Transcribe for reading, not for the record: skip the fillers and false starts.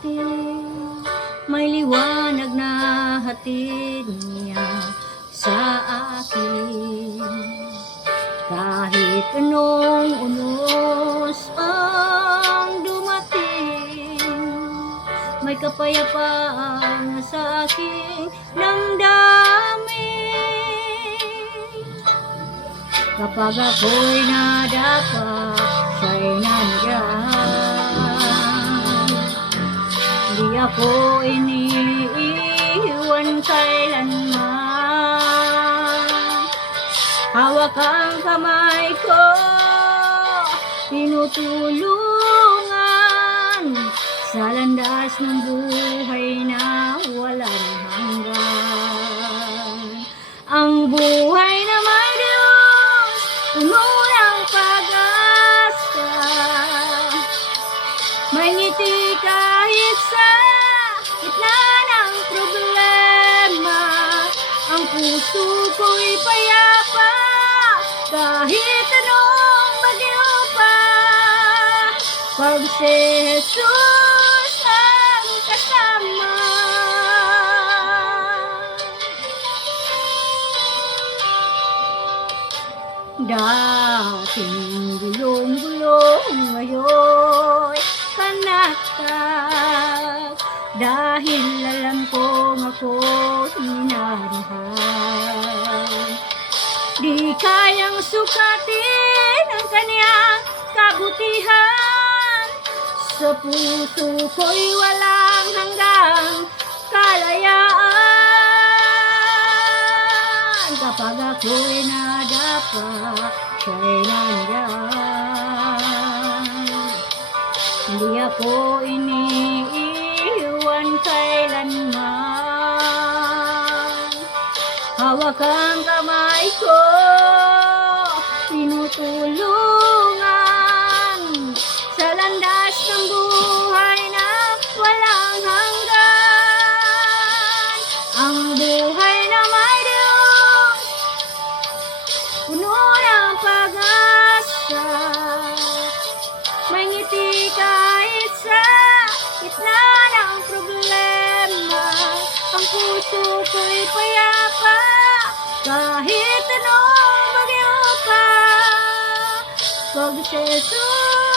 atin, may liwanag na hatid niya sa akin. Kahit anong unos ang dumating, may kapayapaan sa aking damdamin. Kapag ako'y nadapa, siya'y nandyan. Di ako iniiwan kailanman. Hawak ang kamay ko, tinutulungan sa landas ng buhay na walang hanggan. Ang buhay na may Diyos, puno ng pag-asa, may ngiti kahit sa gitna ng problema. Ang puso ko'y payapa kahit anong bagyo pa, pag si Jesus ang kasama. Dating gulong-gulong, ngayon'y panatag, dahil alam kong ako'y minamahal. Di kayang sukatin ang kanyang kabutihan, sa puso ko'y walang hanggang kalayaan. Kapag ako'y nadapa, siya'y nandyan. Hindi ako iniiwan kailanman. Hawak ang kamay ko, tinutulungan sa landas ng buhay na walang hanggan. Ang buhay na may Diyos, puno ng pag-asa, may ngiti kahit sa gitna ng problema. Ang puso ko'y payapa kahit anong bagyo pa, pag si Jesus